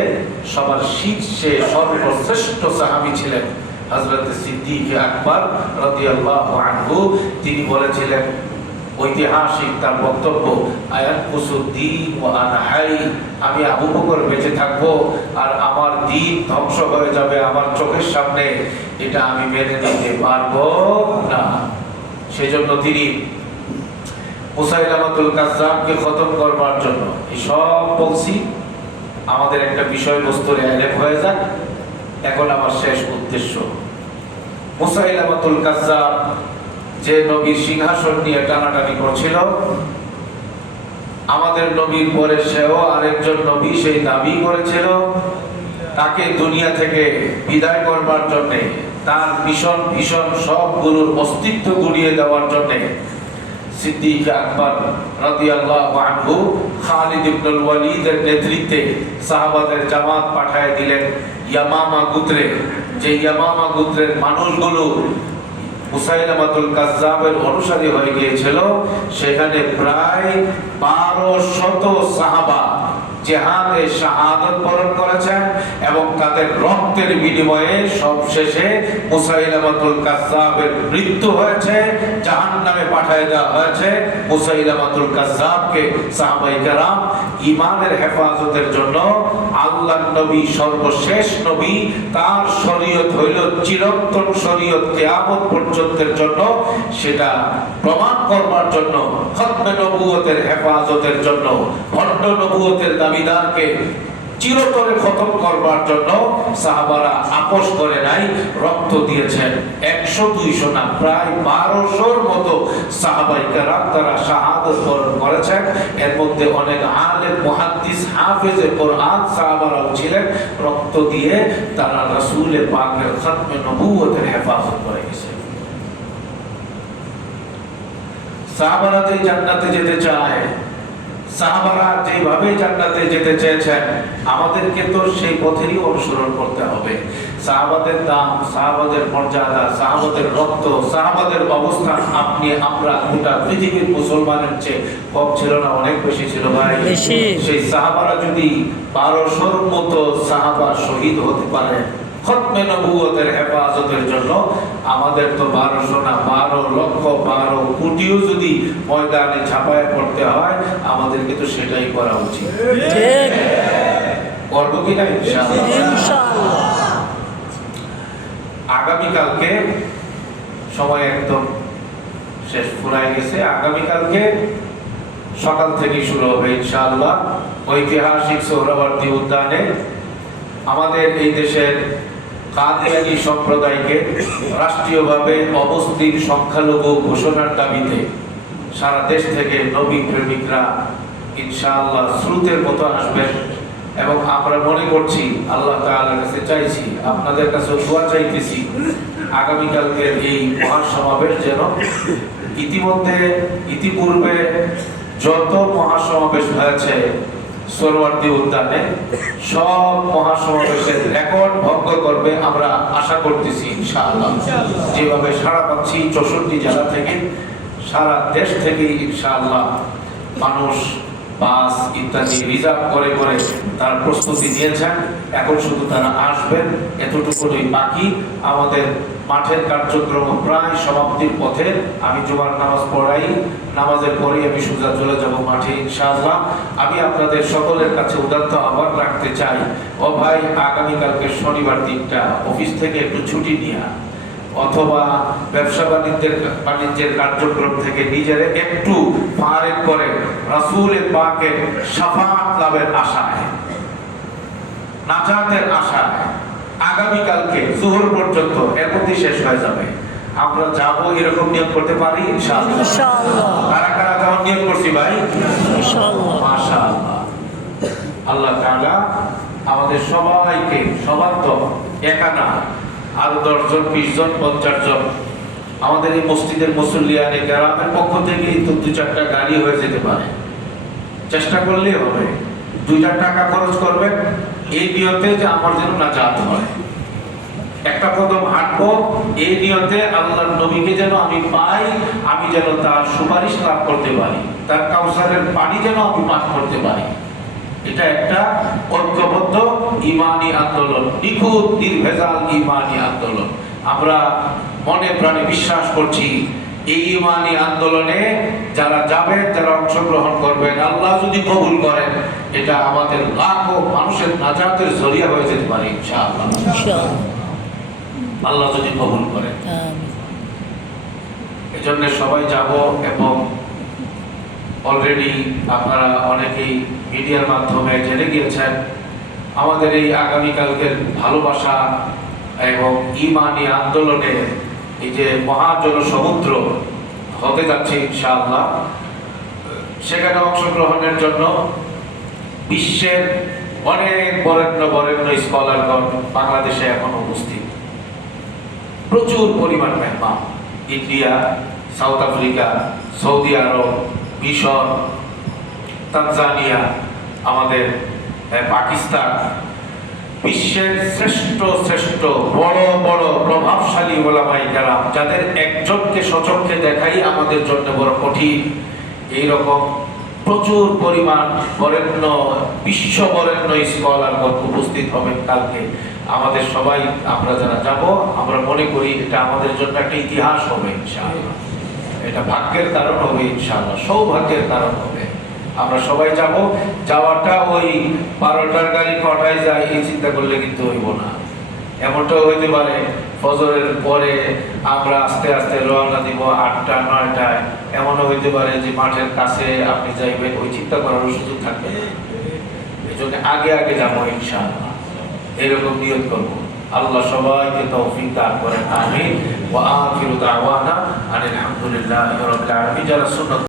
সবার শীর্ষে সর্বশ্রেষ্ঠ সাহাবী ছিলেন হযরত সিদ্দিক আকবর রাদিয়াল্লাহু আনহু। তিনি বলেছিলেন, ঐতিহাসিক তার বক্তব্য, আয়ানকুসুদ্দিন ওয়া আনা হাই, আমি আবু বকর বেঁচে থাকবো আর আমার দ্বীন ধ্বংস হয়ে যাবে আমার চোখের সামনে, এটা আমি মেনে নিতে পারবো না। সেজন্য তিনি মুসাইলামাতুল কাজ্জাবকে খতম করবার জন্য এই সব বলছি, আমাদের একটা বিষয়বস্তুর এলেপ হয়ে যাক। এখন আমার শেষ উদ্দেশ্য, মুসাইলামাতুল কাজ্জাব যে নবীর সিংহাসন নিয়ে টানাটানি করছিল, আমাদের নবীর পরে সেও আরেকজন নবী সেই দাবি করেছিল, তাকে দুনিয়া থেকে বিদায় করবার জন্য, তার ভীষণ ভীষণ সবগুলোর অস্তিত্ব গুড়িয়ে দেওয়ার জন্য সিদ্দিক আকবর রাদিয়াল্লাহু আনহু খালিদ ইবনুল ওয়ালিদের নেতৃত্বে সাহাবাদের জামাত পাঠিয়ে দিলেন ইয়ামামা গোত্রে। যে ইয়ামামা গোত্রের মানুষগুলো মুসাইলামাতুল কাজ্জাবের অনুসারী হয়ে গিয়েছিল, সেখানে প্রায় 1200 সাহাবা জিহাদে শাহাদাত বরণ করেছেন এবং তাদের রক্তের বিনিময়ে সবশেষে মুসাইলামাতুল কাজ্জাবের মৃত্যু হয়েছে, জাহান্নামে পাঠিয়ে দেওয়া হয়েছে। মুসাইলামাতুল কাজ্জাবকে সাহাবায়ে কেরাম ঈমানের হেফাজতের জন্য, আল্লাহর নবী সর্বশেষ নবী, তার শরীয়ত হইল চিরন্তন শরীয়ত কিয়ামত পর্যন্তের জন্য, সেটা প্রমাণ করবার জন্য, খতমে নবুয়তের হেফাজতের জন্য, ভণ্ড নবুয়তের দাবিদারকে চিরতরে খতম করবার জন্য সাহাবারা আপোষ করে নাই, রক্ত দিয়েছেন। 100-200 না, প্রায় 1200-র মতো সাহাবায়ে কেরাম তারা শাহাদাত বরণ করেছেন। এর মধ্যে অনেক আলেম, মুহাদ্দিস, হাফেজে কোরআন সাহাবারাও ছিলেন। রক্ত দিয়ে তারা রাসূল পাকের খতমে নবুয়তের হেফাজত করে গেছে। সাহাবারা যে জান্নাতে যেতে চায়, সাহাবারা যেভাবে জান্নাতে যেতে চেয়েছেন, আমাদেরকে তো সেই পথেরই অনুসরণ করতে হবে। সাহাবাদের দাম, সাহাবাদের মর্যাদা, সাহাবাদের রক্ত, সাহাবাদের অবস্থান আপনি আমরা গোটা পৃথিবীর মুসলমানের চেয়ে কম ছিল না, অনেক বেশি ছিল ভাই। সেই সাহাবারা যদি 1200-র মতো সাহাবা শহীদ হতে পারে খতমে নবুয়তের হেফাজতের জন্য, আমাদের তো 1200 না, 12 লক্ষ 12 কোটিও যদি ময়দানে ঝাঁপায় পড়তে হয়, আমাদেরকে তো সেটাই করা উচিত। ঠিক করবো কিনা ইনশাআল্লাহ। ইনশাআল্লাহ। আগামীকালকে সময় একদম শেষ ফুরায় গেছে। আগামীকালকে সকাল থেকে শুরু হবে ইনশাআল্লাহ ঐতিহাসিক সোহরাওয়ার্দী উদ্যানে আমাদের এই দেশের কাদিয়ানী সম্প্রদায়কে রাষ্ট্রীয়ভাবে অবস্থিত সংখ্যালঘু ঘোষণার দাবিতে সারা দেশ থেকে নবী প্রেমিকরা ইনশাআল্লাহ স্রোতের মতো আসবেন এবং আমরা মনে করছি, আল্লাহ তাআলার কাছে চাইছি, আপনাদের কাছে দোয়া চাইতেছি, আগামীকালকের এই মহাসমাবেশ যেন ইতিপূর্বে যত মহাসমাবেশ হয়েছে সোহরাওয়ার্দী উদ্যানে, সব মহাসমাবেশের রেকর্ড ভঙ্গ করবে আমরা আশা করতেছি ইনশাআল্লাহ। যেভাবে সারা পাচ্ছি 64 জেলা থেকে, সারা দেশ থেকে ইনশাআল্লাহ মানুষ বাস ইত্যাদি রিজার্ভ করে করে তার প্রস্তুতি নিয়েছেন। এখন শুধু তারা আসবেন, এতটুকুই বাকি। আমাদের মাঠের কার্যক্রম প্রায় সমাপ্তির পথে। আমি জুমার নামাজ পড়াই, নামাজের পরেই আমি সোজা চলে যাব মাঠে ইনশাআল্লাহ। আমি আপনাদের সকলের কাছে উদাত্ত আহ্বান রাখতে চাই, ও ভাই, আগামীকালকে শনিবার দিনটা অফিস থেকে একটু ছুটি নিয়ে অথবা ব্যবসা বাণিজ্যের কার্যক্রম থেকে নিজের একটু ফারেক করে রাসূলের পাকের শাফাআত লাভের আশায়, নাজাতের আশায় আগামীকালকে যোহর পর্যন্ত এর মধ্যে শেষ হয়ে যাবে, আমরা যাব এরকম নিয়ত করতে পারি ইনশাআল্লাহ। ইনশাআল্লাহ। কারা কারা যেমন নিয়ত করছি ভাই? ইনশাআল্লাহ। মাশাআল্লাহ। আল্লাহ তাআলা আমাদের সবাইকে, সবার তো একা না, আরো 10 জন, 20 জন, 50 জন আমাদের এই মসজিদের মুসল্লিয়ানে গ্রামের পক্ষ থেকে তো 2-4টা গাড়ি হয়ে যেতে পারে, চেষ্টা করলেই হবে। 2টা টাকা খরচ করবেন এই নিয়তে যে আমার যেন নাজাত হয়, একটা কদম হাঁটবো এই নিয়তে আল্লাহর নবীকে যেন আমি পাই, আমি যেন তার সুপারিশ লাভ করতে পারি, তার কাউসারের পানি যেন আমি পান করতে পারি। এটা একটা ঐক্যবদ্ধ ঈমানি আন্দোলন, নিখুঁত নির্ভেজাল ঈমানি আন্দোলন। আমরা মনে প্রাণে বিশ্বাস করছি এই ঈমানি আন্দোলনে যারা যাবেন, যারা অংশগ্রহণ করবেন, আল্লাহ যদি কবুল করেন, এটা আমাদের লাখো মানুষের নাজাতের জরিয়া হয়ে যেতে পারে ইনশাআল্লাহ। ইনশাআল্লাহ। আল্লাহ যদি কবুল করেন। আমিন। এজন্য সবাই যাব, এবং অলরেডি আপনারা অনেকেই মিডিয়ার মাধ্যমে জেনে গিয়েছেন আমাদের এই আগামীকালকের ভালোবাসা এবং ঈমানি আন্দোলনে এই যে মহাজনসমুদ্র হতে যাচ্ছে ইনশাআল্লাহ। সেখানে অংশগ্রহণের জন্য বিশ্বের অনেক বরেণ্য বরেণ্য স্কলারগণ বাংলাদেশে এখন উপস্থিত, প্রচুর পরিমাণ মেহমান। ইন্ডিয়া, সাউথ আফ্রিকা, সৌদি আরব, মিশর, তানজানিয়া, আমাদের পাকিস্তান, বিশ্বের শ্রেষ্ঠ শ্রেষ্ঠ বড় বড় প্রভাবশালী ওলামায়ে কেরাম, যাদের একজনকে সচক্ষে দেখাই আমাদের জন্য বড় কঠিন, এইরকম প্রচুর পরিমাণ বরেণ্য, বিশ্ব বরেণ্য স্কলারগণ উপস্থিত হবেন কালকে। আমাদের সবাই, আমরা যারা যাব, আমরা মনে করি এটা আমাদের জন্য একটা ইতিহাস হবে ইনশাআল্লাহ। এটা ভাগ্যের কারণ হবে ইনশাআল্লাহ, সৌভাগ্যের কারণ হবে। আমরা সবাই যাব, যাওয়াটা ওই 12টার গাড়ি কটায় যায় এই চিন্তা করলে কিন্তু হইব না। এমনটাও হইতে পারে ফজরের পরে আমরা আস্তে আস্তে রওনা দিব 8টা 9টায়, এমনও হইতে পারে যে মাঠের কাছে আপনি যাইবেন, ওই চিন্তা করার সুযোগ থাকবে না। এই জন্য আগে আগে যাবো ইনশাআল্লাহ, এরকম নিয়ত করবো। আল্লাহ সবাইকে তৌফিক দান করেন, আমিন। ওয়া আখিরু দাওয়ানা আনিল হামদুলিল্লাহি রাব্বিল আলামিন। যারা সুন্নাত